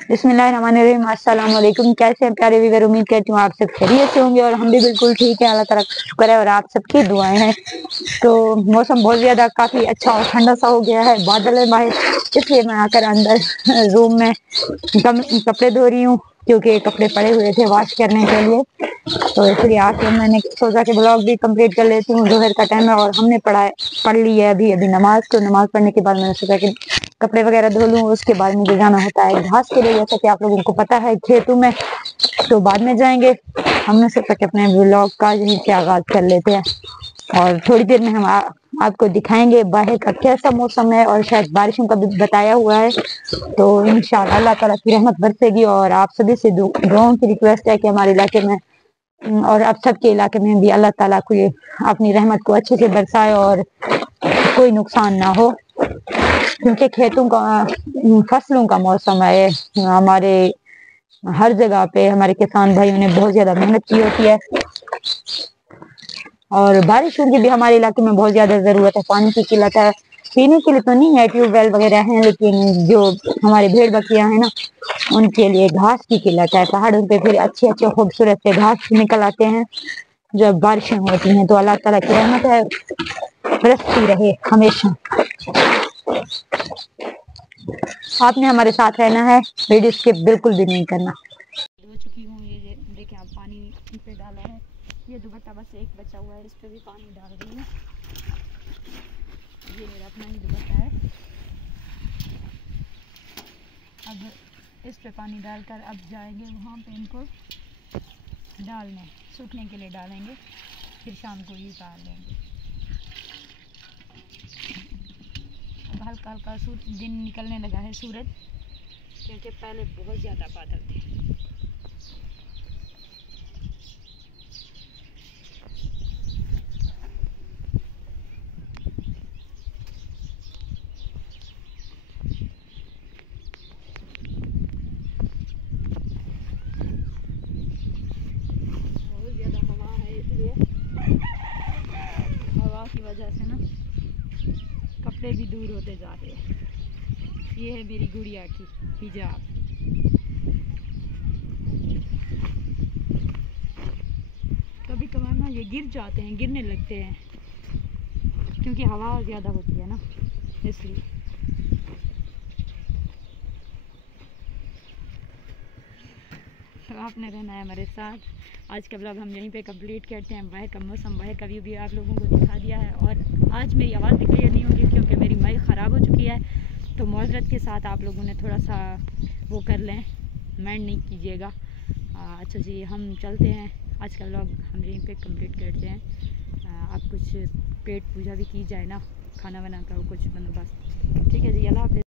बिस्मिल्लाहिर्रहमानिर्रहीम। अस्सलाम वालेकुम। कैसे हैं प्यारे व्यूअर, उम्मीद करती हूँ आप सब खैरियत से होंगे और हम भी बिल्कुल ठीक है। अल्लाह ताला का शुक्र है और आप सबकी दुआएं हैं। तो मौसम बहुत ज़्यादा काफ़ी अच्छा और ठंडा सा हो गया है, बादल है बाहर, इसलिए मैं आकर अंदर रूम में कपड़े धो रही हूँ क्योंकि कपड़े पड़े हुए थे वॉश करने के लिए। तो इसलिए आके मैंने सोचा कि ब्लॉग भी कंप्लीट कर लेती हूँ। दोपहर का टाइम है और हमने पढ़ ली है अभी अभी नमाज। तो नमाज पढ़ने के बाद मैंने सोचा कि कपड़े वगैरह धो लूँ। उसके बाद मुझे जाना होता है घास के लिए, जैसा कि आप लोगों को पता है, खेतों में। तो बाद में जाएंगे। हमने सोचा कि अपने ब्लॉग का यहीं से आगाज कर लेते हैं और थोड़ी देर में हम आपको दिखाएंगे बाहर का कैसा मौसम है और शायद बारिशों का भी बताया हुआ है। तो इंशाअल्लाह अल्लाह ताला की रहमत बरसेगी और आप सभी से दुआओं की रिक्वेस्ट है कि हमारे इलाके में और आप सबके इलाके में भी अल्लाह ताला को ये अपनी रहमत को अच्छे से बरसाए और कोई नुकसान ना हो, क्योंकि खेतों का फसलों का मौसम है। हमारे हर जगह पे हमारे किसान भाइयों ने बहुत ज्यादा मेहनत की होती है और बारिशों की भी हमारे इलाके में बहुत ज्यादा जरूरत है। पानी की किल्लत है, पीने के लिए तो नहीं है, ट्यूबवेल वगैरह हैं, लेकिन जो हमारे भेड़ बकरियां हैं ना, उनके लिए घास की किल्लत है। पहाड़ों पे फिर अच्छे अच्छे खूबसूरत से घास निकल आते हैं जब बारिशें होती हैं। तो अल्लाह ताला की रहमत है, बरसती रहे हमेशा। आपने हमारे साथ रहना है, वीडियो स्किप बिल्कुल भी नहीं करना। धो चुकी हूँ, ये देखिए आप पानी पे डाला है। ये दुपट्टा बस एक बचा हुआ है, इस पे भी पानी डाल रही हूँ। ये मेरा अपना ही दुपट्टा है। अब इस पे पानी डालकर अब जाएंगे वहाँ पे इनको डालने, सूखने के लिए डालेंगे, फिर शाम को ये उतार लेंगे। अब हल्का हल्का दिन निकलने लगा है सूरज, क्योंकि पहले बहुत ज़्यादा बादल थे। बहुत ज़्यादा हवा है, इसलिए हवा की वजह से ना कपड़े भी दूर होते जा रहे हैं। ये है मेरी गुड़िया की हिजाब। कभी कभार ना ये गिर जाते हैं, गिरने लगते हैं, क्योंकि हवा ज़्यादा होती है ना, इसलिए। तो आपने रहना है हमारे साथ। आज का ब्लॉग हम यहीं पे कंप्लीट करते हैं। बाहर का मौसम, बाहर का व्यू भी आप लोगों को दिखा दिया है। और आज मेरी आवाज़ भी क्लियर नहीं होगी क्योंकि मेरी माइक ख़राब हो चुकी है, तो माजरत के साथ आप लोगों ने थोड़ा सा वो कर लें, माइंड नहीं कीजिएगा। अच्छा जी, हम चलते हैं। आज का ब्लॉग हम यहीं पे कंप्लीट करते हैं। आप कुछ पेट पूजा भी की जाए ना, खाना वाना का कुछ बंदोबस्त। ठीक है जी, अल्लाह हाफ़िज़।